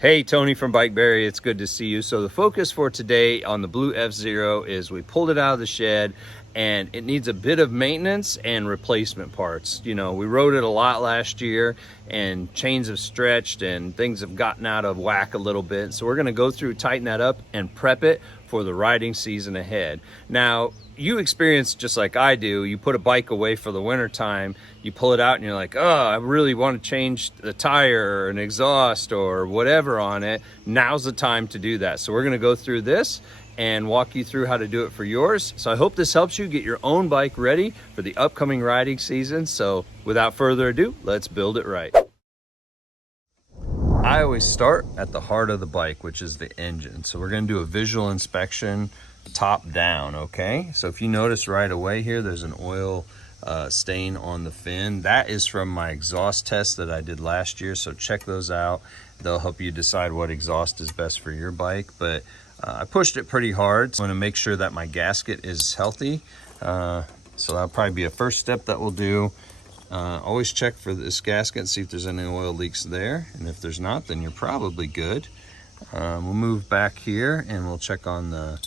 Hey, Tony from Bikeberry, it's good to see you. So the focus for today on the Blue F-Zero is we pulled it out of the shed and it needs a bit of maintenance and replacement parts. You know, we rode it a lot last year and chains have stretched and things have gotten out of whack a little bit. So we're gonna go through, tighten that up and prep it for the riding season ahead. Now, you experience just like I do, you put a bike away for the winter time, you pull it out and you're like, oh, I really want to change the tire or an exhaust or whatever on it. Now's the time to do that. So we're going to go through this and walk you through how to do it for yours. So I hope this helps you get your own bike ready for the upcoming riding season. So without further ado, let's build it right. I always start at the heart of the bike, which is the engine. So we're going to do a visual inspection top down, okay? So if you notice right away here, there's an oil stain on the fin. That is from my exhaust test that I did last year, so check those out. They'll help you decide what exhaust is best for your bike, but I pushed it pretty hard. So I want to make sure that my gasket is healthy. So that'll probably be a first step that we'll do. Always check for this gasket and see if there's any oil leaks there, and if there's not, then you're probably good. We'll move back here and we'll check on the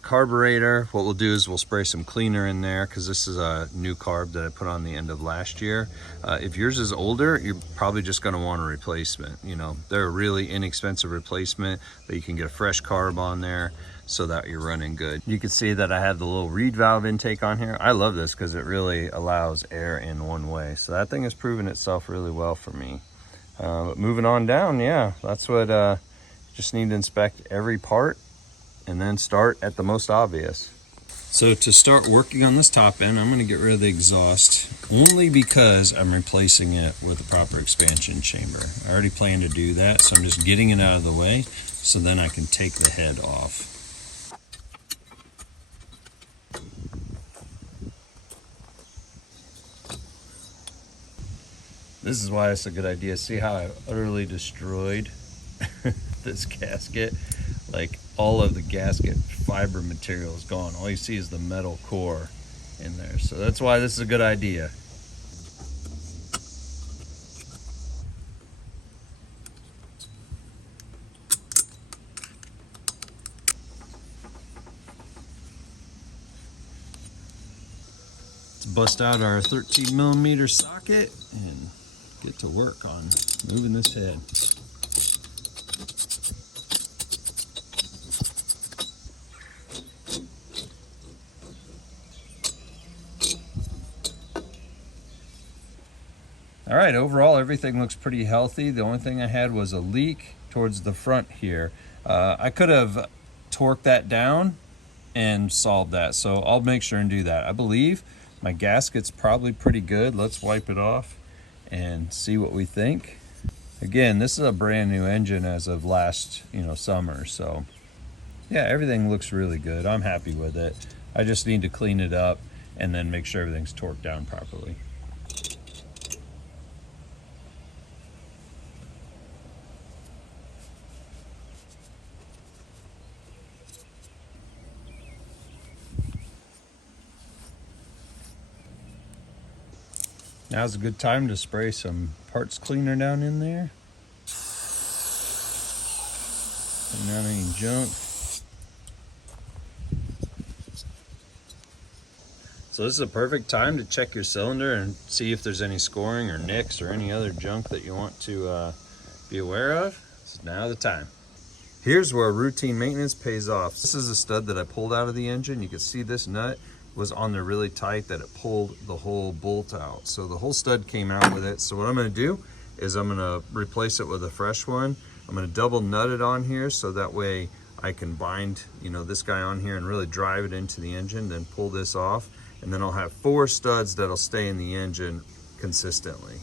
carburetor. What we'll do is we'll spray some cleaner in there because this is a new carb that I put on the end of last year. If yours is older, you're probably just going to want a replacement. You know, they're a really inexpensive replacement that you can get a fresh carb on there so that you're running good. You can see that I have the little reed valve intake on here. I love this because it really allows air in one way. So that thing has proven itself really well for me. But moving on down, yeah, that's what just need to inspect every part and then start at the most obvious. So to start working on this top end, I'm going to get rid of the exhaust only because I'm replacing it with a proper expansion chamber. I already plan to do that, so I'm just getting it out of the way so then I can take the head off. This is why it's a good idea. See how I utterly destroyed this gasket? Like all of the gasket fiber material is gone. All you see is the metal core in there. So that's why this is a good idea. Let's bust out our 13mm socket and get to work on moving this head. All right, overall everything looks pretty healthy. The only thing I had was a leak towards the front here. I could have torqued that down and solved that, so I'll make sure and do that. I believe my gasket's probably pretty good. Let's wipe it off and see what we think. Again, this is a brand new engine as of last, summer, so yeah, everything looks really good. I'm happy with it. I just need to clean it up and then make sure everything's torqued down properly. Now's a good time to spray some parts cleaner down in there. Clean out any junk. So this is a perfect time to check your cylinder and see if there's any scoring or nicks or any other junk that you want to be aware of. This is now the time. Here's where routine maintenance pays off. This is a stud that I pulled out of the engine. You can see this nut was on there really tight that it pulled the whole bolt out. So the whole stud came out with it. So what I'm gonna do is I'm gonna replace it with a fresh one. I'm gonna double nut it on here so that way I can bind, this guy on here and really drive it into the engine, then pull this off. And then I'll have 4 studs that'll stay in the engine consistently.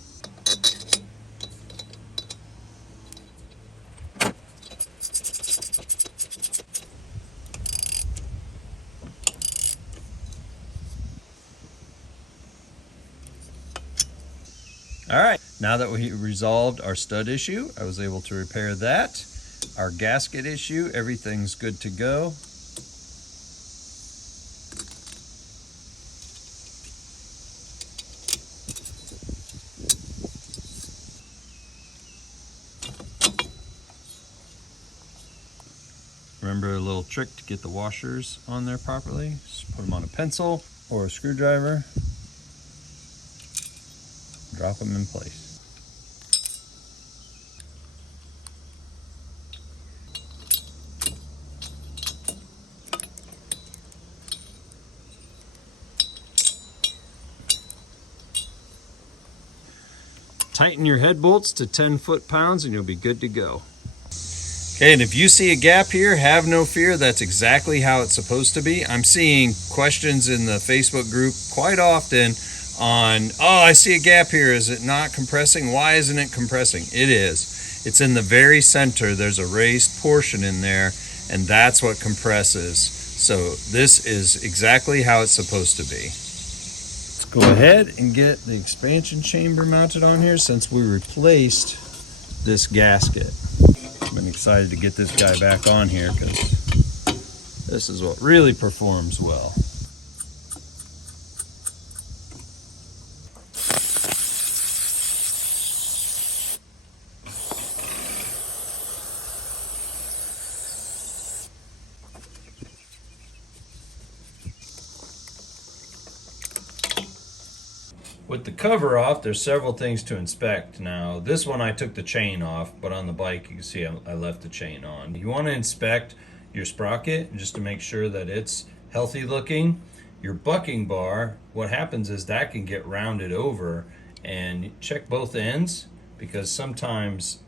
All right, now that we resolved our stud issue, I was able to repair that. Our gasket issue, everything's good to go. Remember a little trick to get the washers on there properly? Just put them on a pencil or a screwdriver. Drop them in place. Tighten your head bolts to 10 foot-pounds and you'll be good to go. Okay, and if you see a gap here, have no fear. That's exactly how it's supposed to be. I'm seeing questions in the Facebook group quite often on, oh, I see a gap here. Is it not compressing? Why isn't it compressing? It is. It's in the very center. There's a raised portion in there, and that's what compresses. So this is exactly how it's supposed to be. Go ahead and get the expansion chamber mounted on here since we replaced this gasket. I've been excited to get this guy back on here because this is what really performs well. With the cover off, there's several things to inspect. Now, this one I took the chain off, but on the bike you can see I left the chain on. You want to inspect your sprocket just to make sure that it's healthy looking. Your bucking bar, what happens is that can get rounded over, and check both ends because sometimes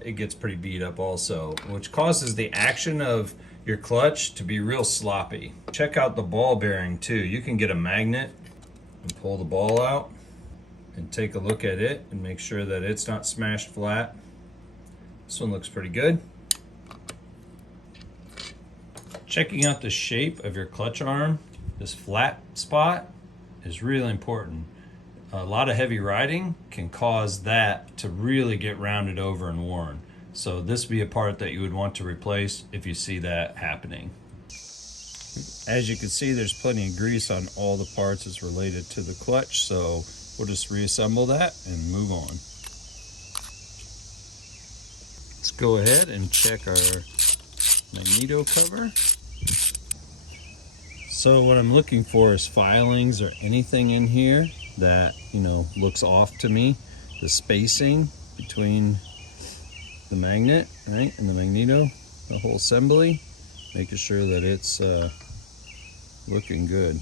it gets pretty beat up also, which causes the action of your clutch to be real sloppy. Check out the ball bearing too. You can get a magnet and pull the ball out and take a look at it and make sure that it's not smashed flat. This one looks pretty good. Checking out the shape of your clutch arm, this flat spot is really important. A lot of heavy riding can cause that to really get rounded over and worn. So this would be a part that you would want to replace if you see that happening. As you can see, there's plenty of grease on all the parts as related to the clutch, so we'll just reassemble that and move on. Let's go ahead and check our magneto cover. So what I'm looking for is filings or anything in here that, you know, looks off to me. The spacing between the magnet, right, and the magneto, the whole assembly, making sure that it's looking good.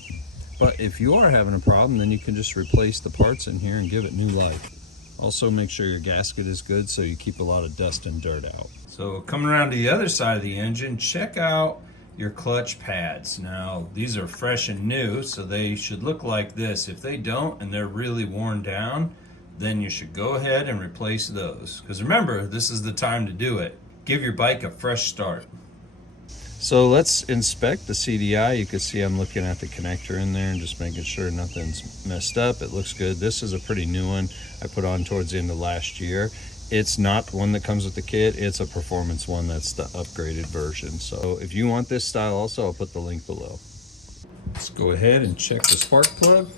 But if you are having a problem, then you can just replace the parts in here and give it new life. Also make sure your gasket is good so you keep a lot of dust and dirt out. So coming around to the other side of the engine, check out your clutch pads. Now these are fresh and new, so they should look like this. If they don't and they're really worn down, then you should go ahead and replace those. Because remember, this is the time to do it. Give your bike a fresh start. So let's inspect the CDI. You can see I'm looking at the connector in there and just making sure nothing's messed up. It looks good. This is a pretty new one I put on towards the end of last year. It's not one that comes with the kit. It's a performance one that's the upgraded version. So if you want this style also, I'll put the link below. Let's go ahead and check the spark plug.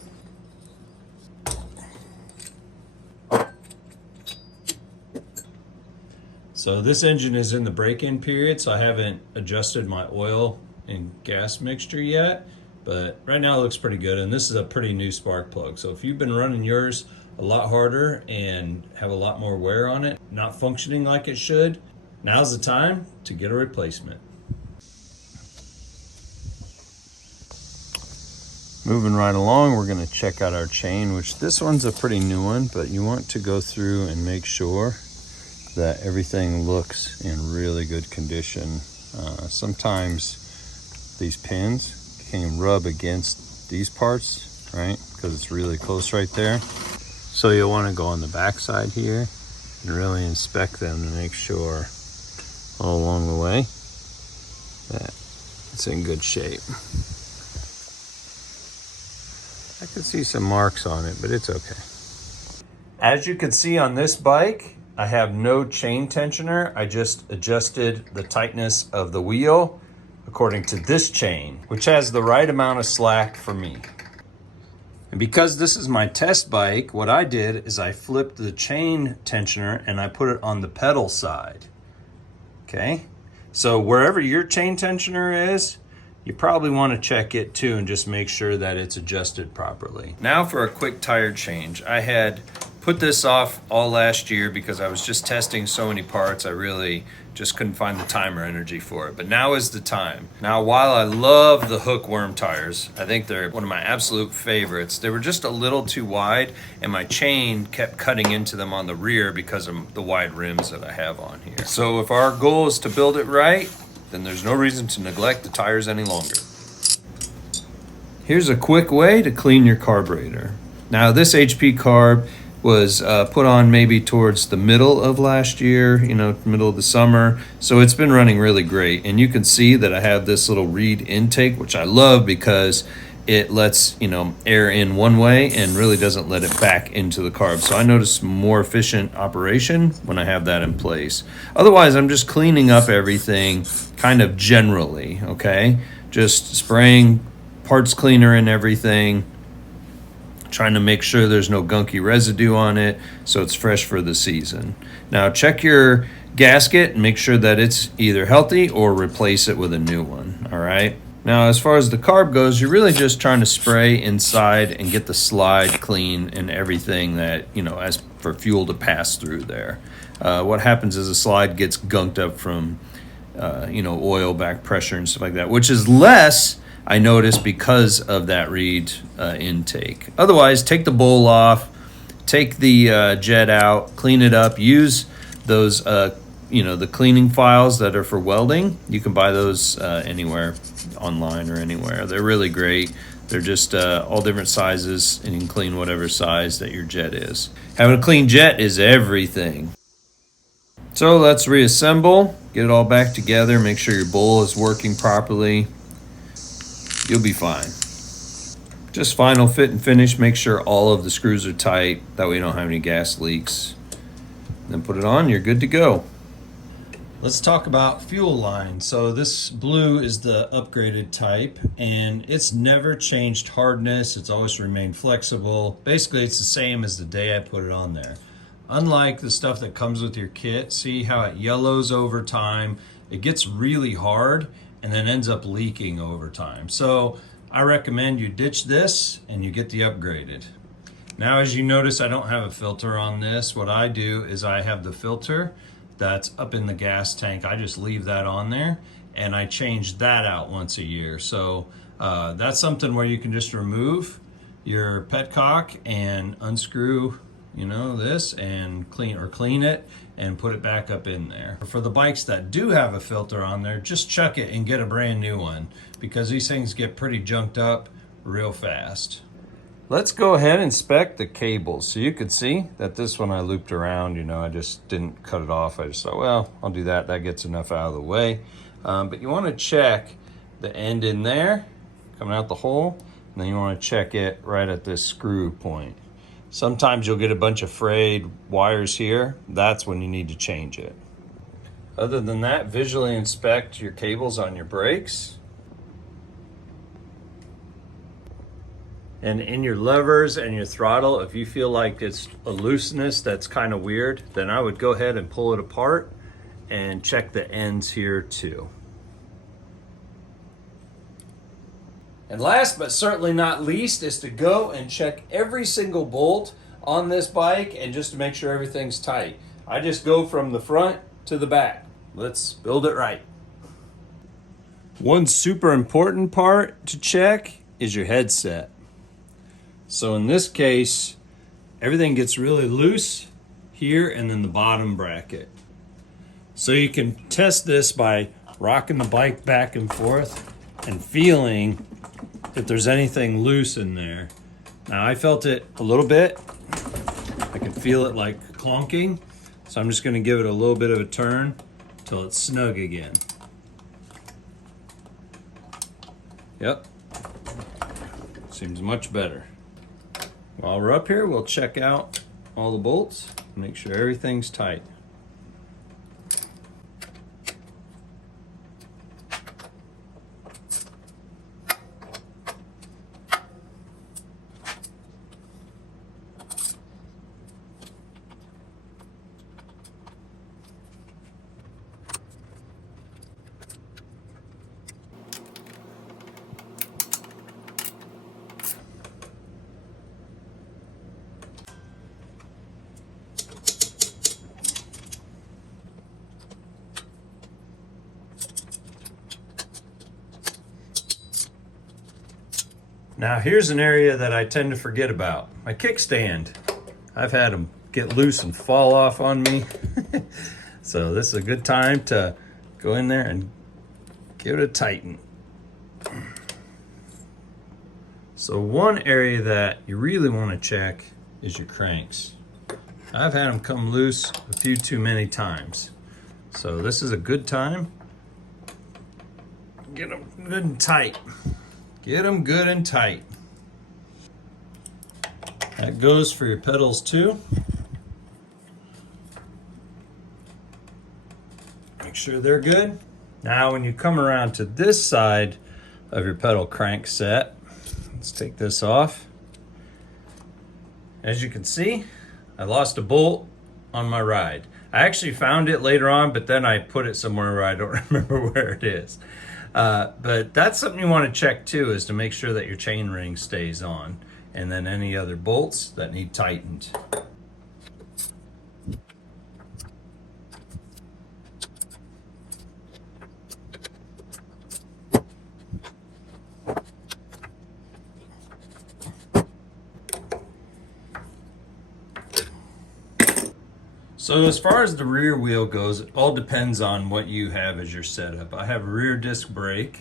So this engine is in the break-in period, so I haven't adjusted my oil and gas mixture yet, but right now it looks pretty good, and this is a pretty new spark plug. So if you've been running yours a lot harder and have a lot more wear on it, not functioning like it should, now's the time to get a replacement. Moving right along, we're going to check out our chain, which this one's a pretty new one, but you want to go through and make sure that everything looks in really good condition. Sometimes these pins can rub against these parts, right? Because it's really close right there. So you'll want to go on the back side here and really inspect them to make sure all along the way that it's in good shape. I could see some marks on it, but it's okay. As you can see on this bike, I have no chain tensioner. I just adjusted the tightness of the wheel according to this chain, which has the right amount of slack for me. And because this is my test bike, what I did is I flipped the chain tensioner and I put it on the pedal side. Okay? So wherever your chain tensioner is, you probably want to check it too and just make sure that it's adjusted properly. Now for a quick tire change. I had put this off all last year because I was just testing so many parts. I really just couldn't find the time or energy for it. But now is the time. Now, while I love the hookworm tires, I think they're one of my absolute favorites. They were just a little too wide and my chain kept cutting into them on the rear because of the wide rims that I have on here. So if our goal is to build it right, then there's no reason to neglect the tires any longer. Here's a quick way to clean your carburetor. Now this HP carb was put on maybe towards the middle of last year, middle of the summer. So it's been running really great. And you can see that I have this little reed intake, which I love because it lets, air in one way and really doesn't let it back into the carb. So I notice more efficient operation when I have that in place. Otherwise, I'm just cleaning up everything kind of generally, okay? Just spraying parts cleaner and everything, trying to make sure there's no gunky residue on it so it's fresh for the season. Now check your gasket and make sure that it's either healthy or replace it with a new one, all right? Now as far as the carb goes, you're really just trying to spray inside and get the slide clean and everything that, as for fuel to pass through there. What happens is the slide gets gunked up from, oil, back pressure and stuff like that, which is less, I noticed, because of that reed intake. Otherwise, take the bowl off, take the jet out, clean it up, use those, the cleaning files that are for welding. You can buy those anywhere, online or anywhere. They're really great. They're just all different sizes, and you can clean whatever size that your jet is. Having a clean jet is everything. So let's reassemble, get it all back together, make sure your bowl is working properly. You'll be fine. Just final fit and finish. Make sure all of the screws are tight. That way you don't have any gas leaks. Then put it on, you're good to go. Let's talk about fuel line. So this blue is the upgraded type, and it's never changed hardness. It's always remained flexible. Basically, it's the same as the day I put it on there. Unlike the stuff that comes with your kit, see how it yellows over time. It gets really hard and then ends up leaking over time. So I recommend you ditch this and you get the upgraded. Now, as you notice, I don't have a filter on this. What I do is I have the filter that's up in the gas tank. I just leave that on there and I change that out once a year. So that's something where you can just remove your petcock and unscrew this and clean it and put it back up in there. For the bikes that do have a filter on there, just chuck it and get a brand new one because these things get pretty junked up real fast. Let's go ahead and inspect the cables. So you could see that this one I looped around, I just didn't cut it off. I just thought, well, I'll do that. That gets enough out of the way. But you want to check the end in there, coming out the hole, and then you want to check it right at this screw point. Sometimes you'll get a bunch of frayed wires here. That's when you need to change it. Other than that, visually inspect your cables on your brakes. And in your levers and your throttle, if you feel like it's a looseness that's kind of weird, then I would go ahead and pull it apart and check the ends here too. And last but certainly not least is to go and check every single bolt on this bike and just to make sure everything's tight. I just go from the front to the back. Let's build it right. One super important part to check is your headset. So in this case, everything gets really loose here and then the bottom bracket. So you can test this by rocking the bike back and forth and feeling if there's anything loose in there. Now I felt it a little bit. I can feel it like clonking. So I'm just gonna give it a little bit of a turn till it's snug again. Yep, seems much better. While we're up here, we'll check out all the bolts, make sure everything's tight. Now here's an area that I tend to forget about. My kickstand. I've had them get loose and fall off on me. So this is a good time to go in there and give it a tighten. So one area that you really want to check is your cranks. I've had them come loose a few too many times. So this is a good time. Get them good and tight. Get them good and tight. That goes for your pedals too. Make sure they're good. Now when you come around to this side of your pedal crank set, let's take this off. As you can see, I lost a bolt on my ride. I actually found it later on, but then I put it somewhere where I don't remember where it is. But that's something you want to check too, is to make sure that your chain ring stays on, and then any other bolts that need tightened. So as far as the rear wheel goes, it all depends on what you have as your setup. I have a rear disc brake,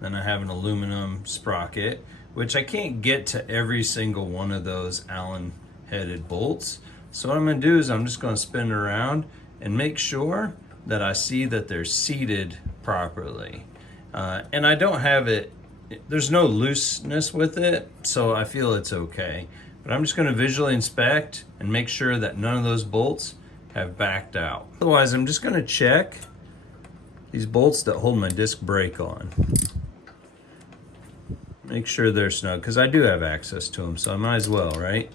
then I have an aluminum sprocket, which I can't get to every single one of those Allen headed bolts. So what I'm going to do is I'm just going to spin it around and make sure that I see that they're seated properly. And I don't have it, there's no looseness with it, so I feel it's okay. But I'm just going to visually inspect and make sure that none of those bolts have backed out. Otherwise, I'm just going to check these bolts that hold my disc brake on. Make sure they're snug, because I do have access to them, so I might as well, right?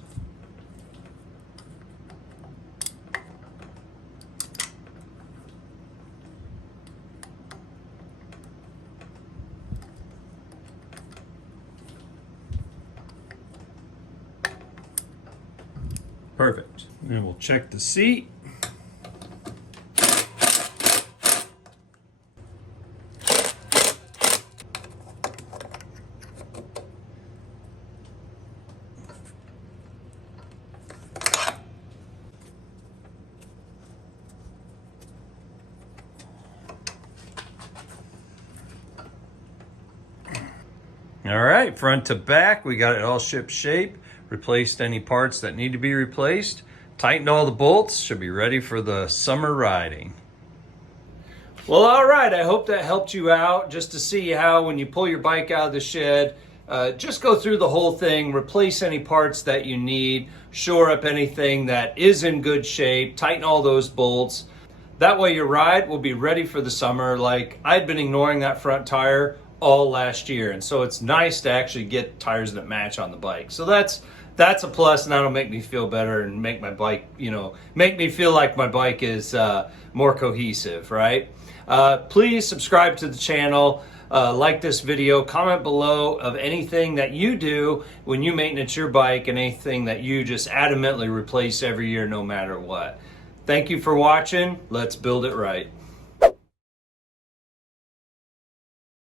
Perfect. And we'll check the seat. All right, front to back, we got it all ship shape, replaced any parts that need to be replaced, tightened all the bolts, should be ready for the summer riding. Well, all right, I hope that helped you out just to see how when you pull your bike out of the shed, just go through the whole thing, replace any parts that you need, shore up anything that is in good shape, tighten all those bolts. That way your ride will be ready for the summer. Like, I'd been ignoring that front tire all last year, and so it's nice to actually get tires that match on the bike. So that's a plus, and that'll make me feel better and make my bike, make me feel like my bike is more cohesive, right? Please subscribe to the channel, like this video, comment below of anything that you do when you maintenance your bike and anything that you just adamantly replace every year no matter what. Thank you for watching. Let's build it right.